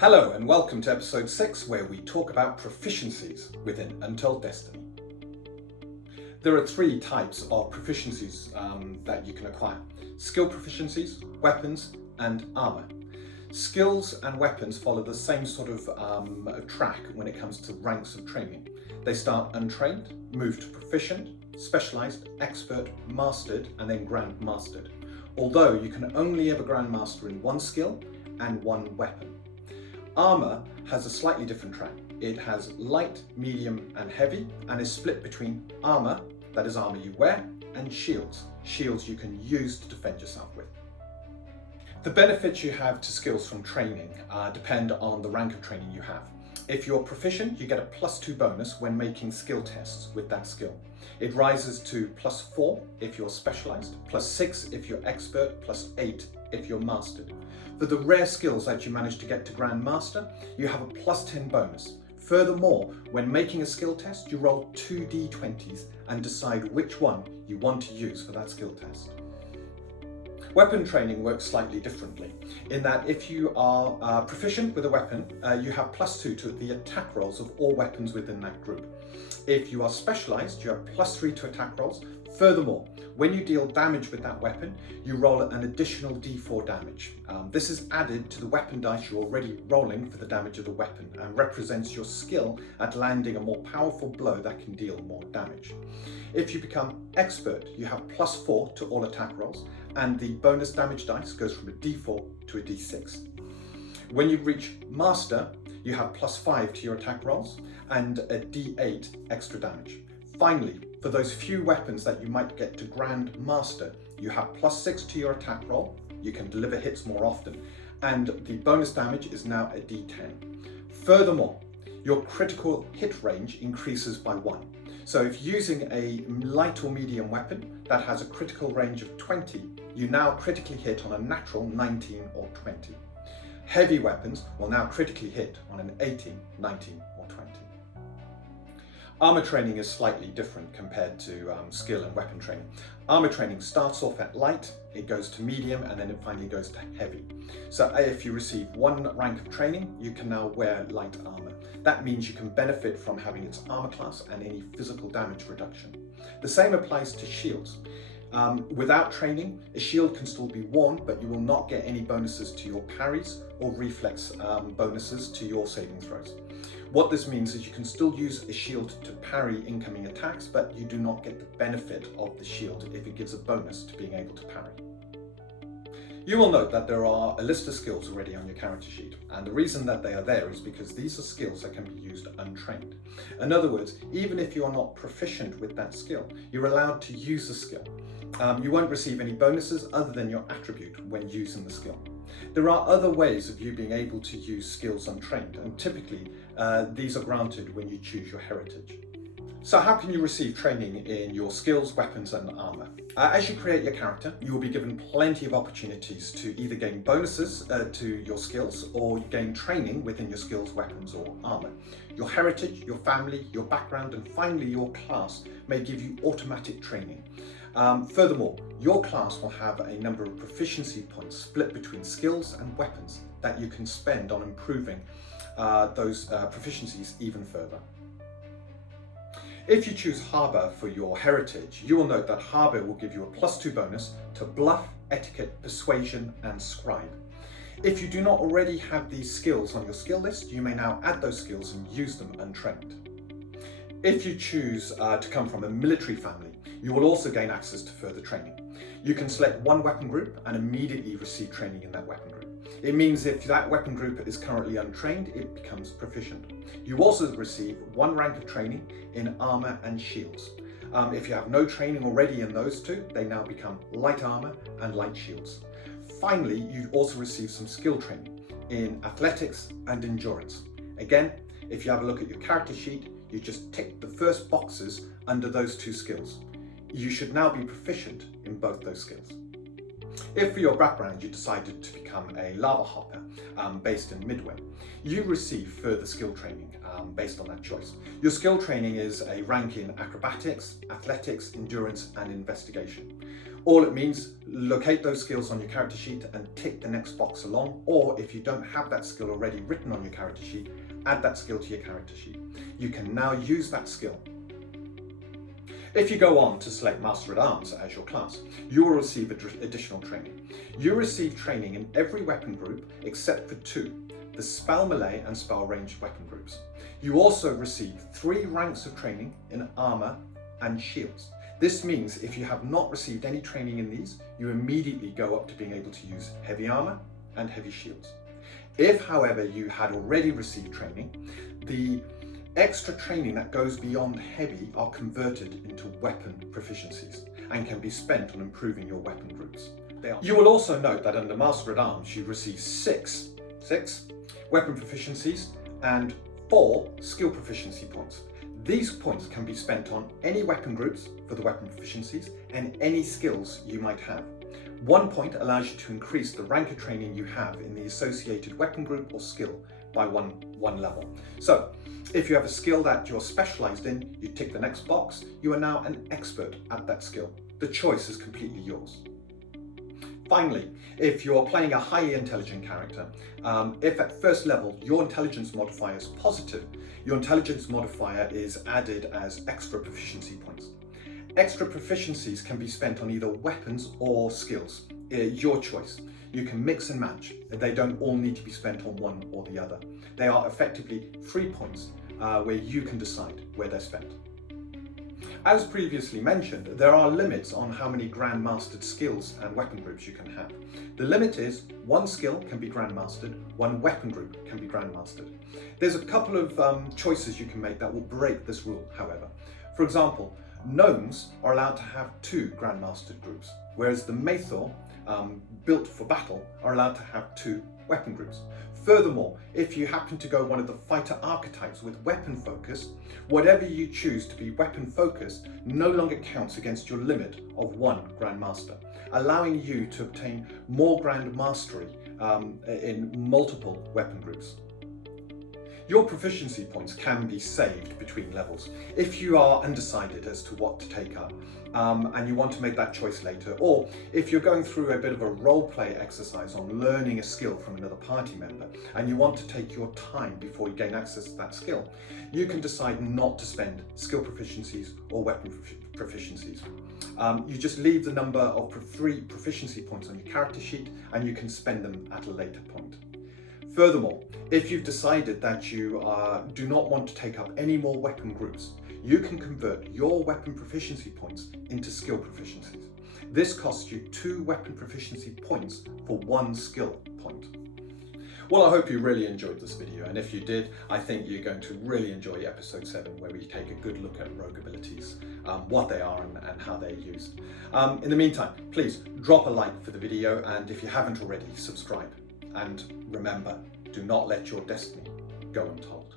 Hello and welcome to episode 6, where we talk about proficiencies within Untold Destiny. There are 3 types of proficiencies that you can acquire: skill proficiencies, weapons and armor. Skills and weapons follow the same sort of track when it comes to ranks of training. They start untrained, move to proficient, specialized, expert, mastered and then grand mastered. Although you can only ever grand master in one skill and one weapon. Armour has a slightly different track. It has light, medium and heavy, and is split between armour, that is armour you wear, and shields you can use to defend yourself with. The benefits you have to skills from training depend on the rank of training you have. If you're proficient, you get a +2 bonus when making skill tests with that skill. It rises to +4 if you're specialised, +6 if you're expert, +8 if you're mastered. For the rare skills that you manage to get to Grand Master, you have a +10 bonus. Furthermore, when making a skill test, you roll 2 d20s and decide which one you want to use for that skill test. Weapon training works slightly differently, in that if you are proficient with a weapon, you have +2 to the attack rolls of all weapons within that group. If you are specialised, you have +3 to attack rolls. Furthermore, when you deal damage with that weapon, you roll an additional d4 damage. This is added to the weapon dice you're already rolling for the damage of the weapon and represents your skill at landing a more powerful blow that can deal more damage. If you become expert, you have +4 to all attack rolls, and the bonus damage dice goes from a d4 to a d6. When you reach master, you have +5 to your attack rolls and a d8 extra damage. Finally, for those few weapons that you might get to Grand Master, you have +6 to your attack roll, you can deliver hits more often, and the bonus damage is now a d10. Furthermore, your critical hit range increases by 1. So if using a light or medium weapon that has a critical range of 20, you now critically hit on a natural 19 or 20. Heavy weapons will now critically hit on an 18, 19 or 20. Armour training is slightly different compared to skill and weapon training. Armour training starts off at light, it goes to medium, and then it finally goes to heavy. So if you receive 1 rank of training, you can now wear light armour. That means you can benefit from having its armour class and any physical damage reduction. The same applies to shields. Without training, a shield can still be worn, but you will not get any bonuses to your parries or reflex bonuses to your saving throws. What this means is you can still use a shield to parry incoming attacks, but you do not get the benefit of the shield if it gives a bonus to being able to parry. You will note that there are a list of skills already on your character sheet, and the reason that they are there is because these are skills that can be used untrained. In other words, even if you are not proficient with that skill, you're allowed to use the skill. You won't receive any bonuses other than your attribute when using the skill. There are other ways of you being able to use skills untrained, and typically these are granted when you choose your heritage. So how can you receive training in your skills, weapons and armour? As you create your character, you will be given plenty of opportunities to either gain bonuses to your skills or gain training within your skills, weapons or armour. Your heritage, your family, your background and finally your class may give you automatic training. Furthermore, your class will have a number of proficiency points split between skills and weapons that you can spend on improving those proficiencies even further. If you choose Harbour for your heritage, you will note that Harbour will give you a +2 bonus to Bluff, Etiquette, Persuasion and Scribe. If you do not already have these skills on your skill list, you may now add those skills and use them untrained. If you choose to come from a military family, you will also gain access to further training. You can select 1 weapon group and immediately receive training in that weapon group. It means if that weapon group is currently untrained, it becomes proficient. You also receive 1 rank of training in armour and shields. If you have no training already in those 2, they now become light armour and light shields. Finally, you also receive some skill training in athletics and endurance. Again, if you have a look at your character sheet, you just tick the first boxes under those 2 skills. You should now be proficient in both those skills. If for your background you decided to become a lava hopper based in Midway, you receive further skill training based on that choice. Your skill training is a rank in acrobatics, athletics, endurance and investigation. All it means, locate those skills on your character sheet and tick the next box along, or if you don't have that skill already written on your character sheet, add that skill to your character sheet. You can now use that skill. If you go on to select Master at Arms as your class, you will receive additional training. You receive training in every weapon group except for two, the spell melee and spell ranged weapon groups. You also receive 3 ranks of training in armor and shields. This means if you have not received any training in these, you immediately go up to being able to use heavy armor and heavy shields. If, however, you had already received training, the extra training that goes beyond heavy are converted into weapon proficiencies and can be spent on improving your weapon groups. You will also note that under Master at Arms, you receive 6 weapon proficiencies and 4 skill proficiency points. These points can be spent on any weapon groups for the weapon proficiencies and any skills you might have. 1 point allows you to increase the rank of training you have in the associated weapon group or skill by one level. So, if you have a skill that you're specialised in, you tick the next box, you are now an expert at that skill. The choice is completely yours. Finally, if you're playing a highly intelligent character, if at first level your intelligence modifier is positive, your intelligence modifier is added as extra proficiency points. Extra proficiencies can be spent on either weapons or skills, your choice. You can mix and match. They don't all need to be spent on one or the other. They are effectively free points where you can decide where they're spent. As previously mentioned, there are limits on how many Grandmastered skills and weapon groups you can have. The limit is 1 skill can be Grandmastered, 1 weapon group can be Grandmastered. There's a couple of choices you can make that will break this rule, however. For example, Gnomes are allowed to have 2 Grandmastered groups, whereas the Mathor, built for battle, are allowed to have 2 weapon groups. Furthermore, if you happen to go one of the fighter archetypes with weapon focus, whatever you choose to be weapon focused no longer counts against your limit of 1 Grandmaster, allowing you to obtain more Grand Mastery in multiple weapon groups. Your proficiency points can be saved between levels if you are undecided as to what to take up and you want to make that choice later, or if you're going through a bit of a role-play exercise on learning a skill from another party member and you want to take your time before you gain access to that skill, you can decide not to spend skill proficiencies or weapon proficiencies. You just leave the number of 3 proficiency points on your character sheet and you can spend them at a later point. Furthermore, if you've decided that you do not want to take up any more weapon groups, you can convert your weapon proficiency points into skill proficiencies. This costs you 2 weapon proficiency points for 1 skill point. Well, I hope you really enjoyed this video, and if you did, I think you're going to really enjoy episode 7, where we take a good look at rogue abilities, what they are and how they're used. In the meantime, please drop a like for the video, and if you haven't already, subscribe. And remember, do not let your destiny go untold.